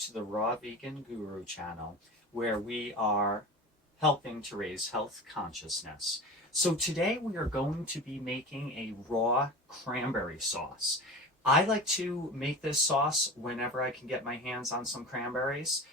to the Raw Vegan Guru channel, where we are helping to raise health consciousness. So today we are going to be making a raw cranberry sauce. I like to make this sauce whenever I can get my hands on some cranberries.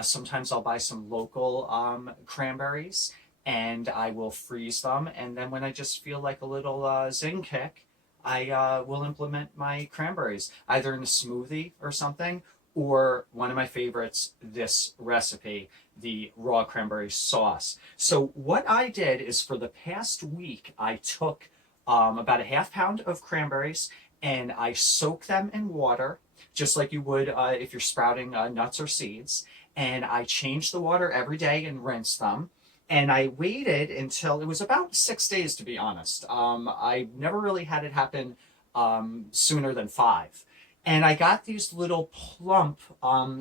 Sometimes I'll buy some local cranberries and I will freeze them. And then when I just feel like a little zing kick, I will implement my cranberries either in a smoothie or something, or one of my favorites, this recipe, the raw cranberry sauce. So what I did is for the past week, I took about a half pound of cranberries and I soaked them in water, just like you would if you're sprouting nuts or seeds. And I changed the water every day and rinsed them. And I waited until it was about 6 days, to be honest. I never really had it happen sooner than 5. And I got these little plump,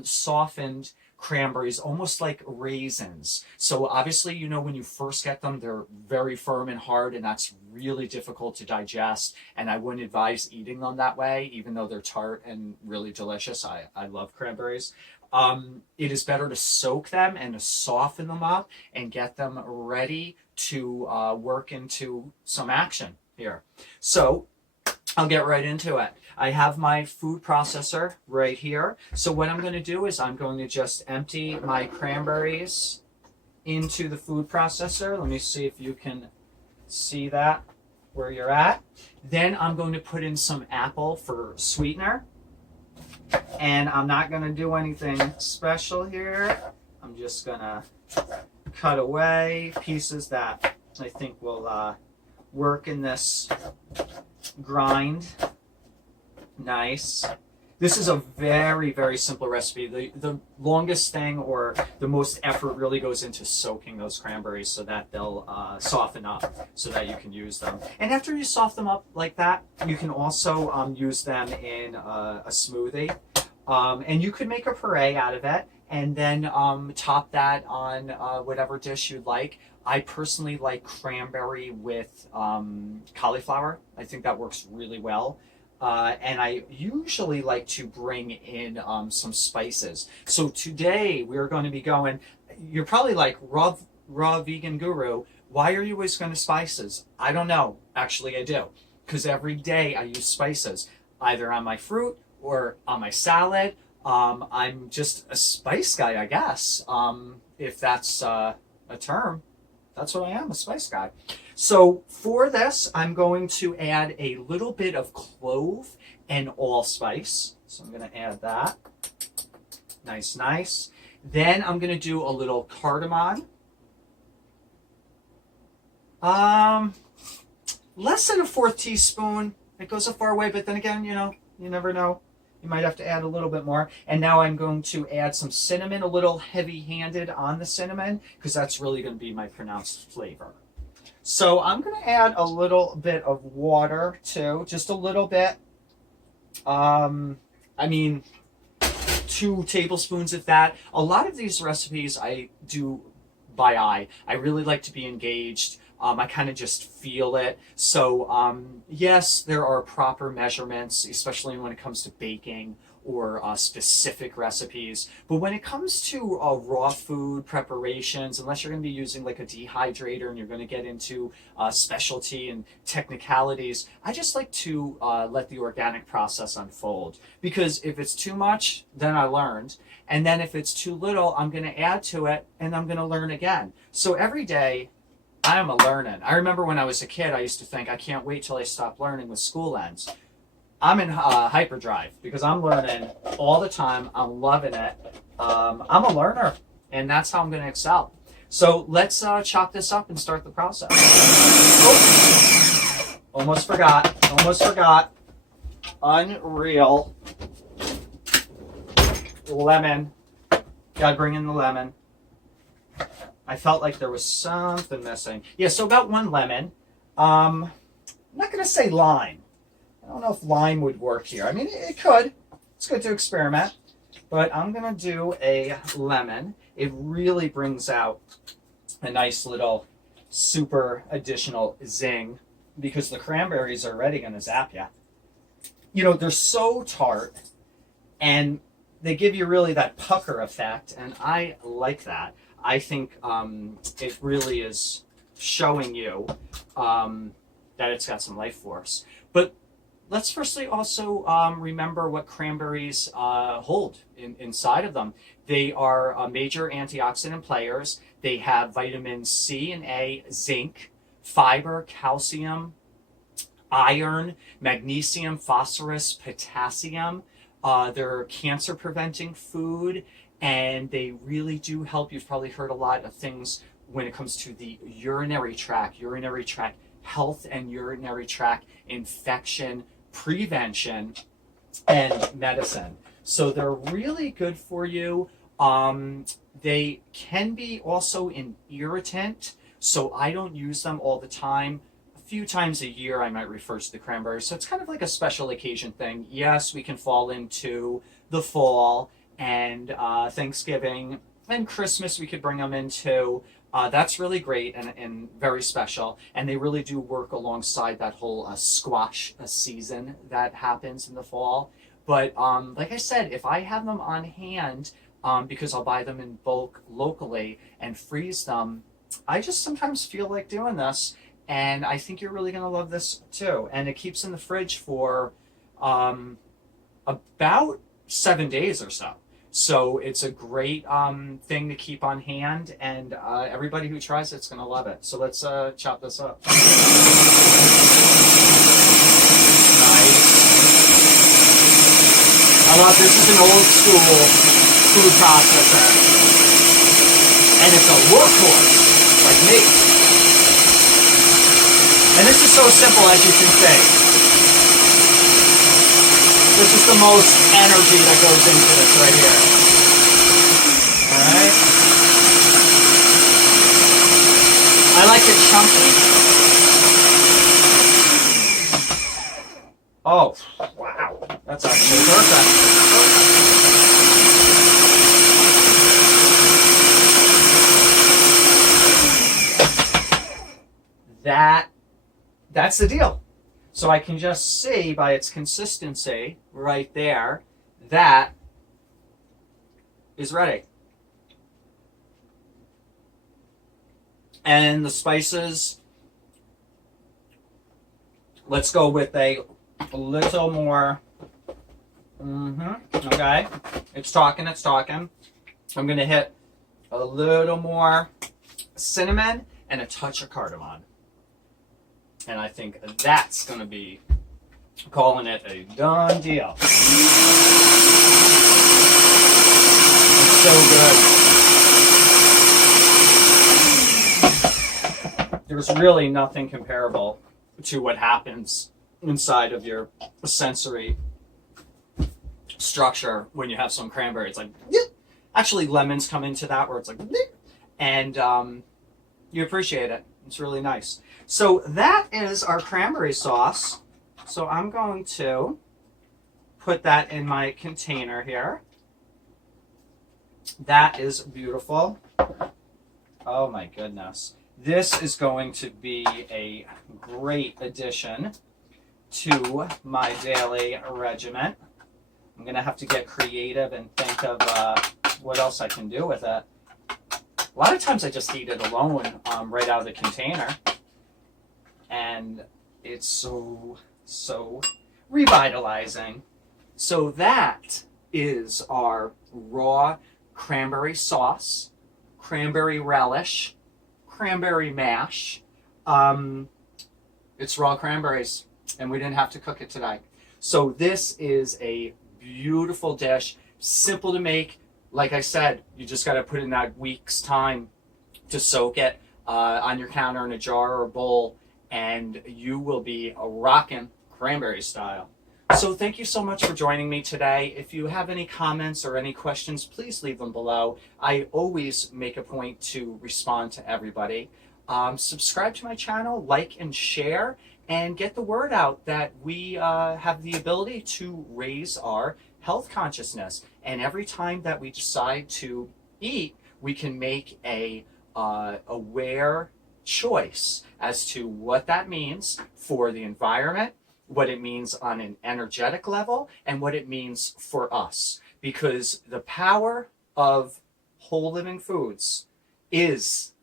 softened cranberries, almost like raisins. So obviously, you know, when you first get them, they're very firm and hard, and that's really difficult to digest. And I wouldn't advise eating them that way, even though they're tart and really delicious. I love cranberries. It is better to soak them and to soften them up and get them ready to work into some action here. So I'll get right into it. I have my food processor right here. So what I'm going to do is I'm going to just empty my cranberries into the food processor. Let me see if you can see that where you're at. Then I'm going to put in some apple for sweetener. And I'm not going to do anything special here. I'm just going to cut away pieces that I think will work in this grind. Nice. This is a very, very simple recipe. The longest thing or the most effort really goes into soaking those cranberries so that they'll soften up so that you can use them. And after you soften them up like that, you can also use them in a smoothie. And you could make a puree out of it and then top that on whatever dish you'd like. I personally like cranberry with cauliflower. I think that works really well. And I usually like to bring in some spices. So today we're going to be going, you're probably like, raw vegan guru, why are you always going to spices? I don't know. Actually, I do. Because every day I use spices, either on my fruit or on my salad. I'm just a spice guy, I guess. If that's a term, that's what I am, a spice guy. So for this, I'm going to add a little bit of clove and allspice. So I'm going to add that. Nice, nice. Then I'm going to do a little cardamom. Less than a 1/4 teaspoon. It goes a far way, but then again, you know, you never know. You might have to add a little bit more. And now I'm going to add some cinnamon, a little heavy-handed on the cinnamon, because that's really going to be my pronounced flavor. So I'm going to add a little bit of water too, just a little bit. I mean, 2 tablespoons of that. A lot of these recipes I do by eye. I really like to be engaged. I kind of just feel it. So yes, there are proper measurements, especially when it comes to baking or specific recipes. But when it comes to raw food preparations, unless you're going to be using like a dehydrator and you're going to get into specialty and technicalities, I just like to let the organic process unfold. Because if it's too much, then I learned. And then if it's too little, I'm going to add to it and I'm going to learn again. So every day, I am a learning. I remember when I was a kid, I used to think, I can't wait till I stop learning when school ends. I'm in hyperdrive because I'm learning all the time. I'm loving it. I'm a learner, and that's how I'm going to excel. So let's chop this up and start the process. Oh, almost forgot. Almost forgot. Unreal. Lemon. Gotta bring in the lemon. I felt like there was something missing. Yeah, so about 1 lemon. I'm not going to say lime. I don't know if lime would work here. I mean, it could. It's good to experiment. But I'm going to do a lemon. It really brings out a nice little super additional zing because the cranberries are already going to zap you. You know, they're so tart and they give you really that pucker effect, and I like that. I think it really is showing you that it's got some life force. But let's firstly also remember what cranberries hold inside of them. They are major antioxidant players. They have vitamins C and A, zinc, fiber, calcium, iron, magnesium, phosphorus, potassium. They're cancer preventing food, and they really do help. You've probably heard a lot of things when it comes to the urinary tract health, and urinary tract infection prevention and medicine. So they're really good for you. They can be also an irritant, so I don't use them all the time. A few times a year I might refer to the cranberries. So it's kind of like a special occasion thing. Yes, we can fall into the fall and Thanksgiving and Christmas, we could bring them into. That's really great and very special. And they really do work alongside that whole squash season that happens in the fall. But like I said, if I have them on hand, because I'll buy them in bulk locally and freeze them, I just sometimes feel like doing this. And I think you're really going to love this too. And it keeps in the fridge for about 7 days or so. So it's a great thing to keep on hand, and everybody who tries it's going to love it. So let's chop this up. Nice. I love this. Is an old school food processor, and it's a workhorse like me. And this is so simple, as you can see. This is the most energy that goes into this right here. Alright. I like it chunky. Oh, wow. That's actually perfect. That's the deal. So I can just see by its consistency right there, that is ready. And the spices, let's go with a little more. Okay, it's talking. I'm gonna hit a little more cinnamon and a touch of cardamom. And I think that's going to be calling it a done deal. It's so good. There's really nothing comparable to what happens inside of your sensory structure when you have some cranberry. It's like, actually lemons come into that where it's like, and you appreciate it. It's really nice. So that is our cranberry sauce. So I'm going to put that in my container here. That is beautiful. Oh my goodness. This is going to be a great addition to my daily regimen. I'm going to have to get creative and think of what else I can do with it. A lot of times I just eat it alone right out of the container. And it's so revitalizing. So that is our raw cranberry sauce, cranberry relish, cranberry mash. It's raw cranberries, and we didn't have to cook it today. So this is a beautiful dish, simple to make. Like I said, you just got to put in that week's time to soak it on your counter in a jar or a bowl, and you will be a rockin' cranberry style. So thank you so much for joining me today. If you have any comments or any questions, please leave them below. I always make a point to respond to everybody. Subscribe to my channel, like and share, and get the word out that we have the ability to raise our health consciousness. And every time that we decide to eat, we can make a aware choice as to what that means for the environment, what it means on an energetic level, and what it means for us. because the power of whole living foods is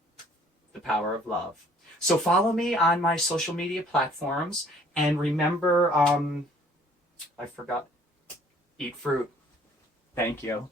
the power of love. So follow me on my social media platforms, and remember, I forgot, eat fruit. Thank you.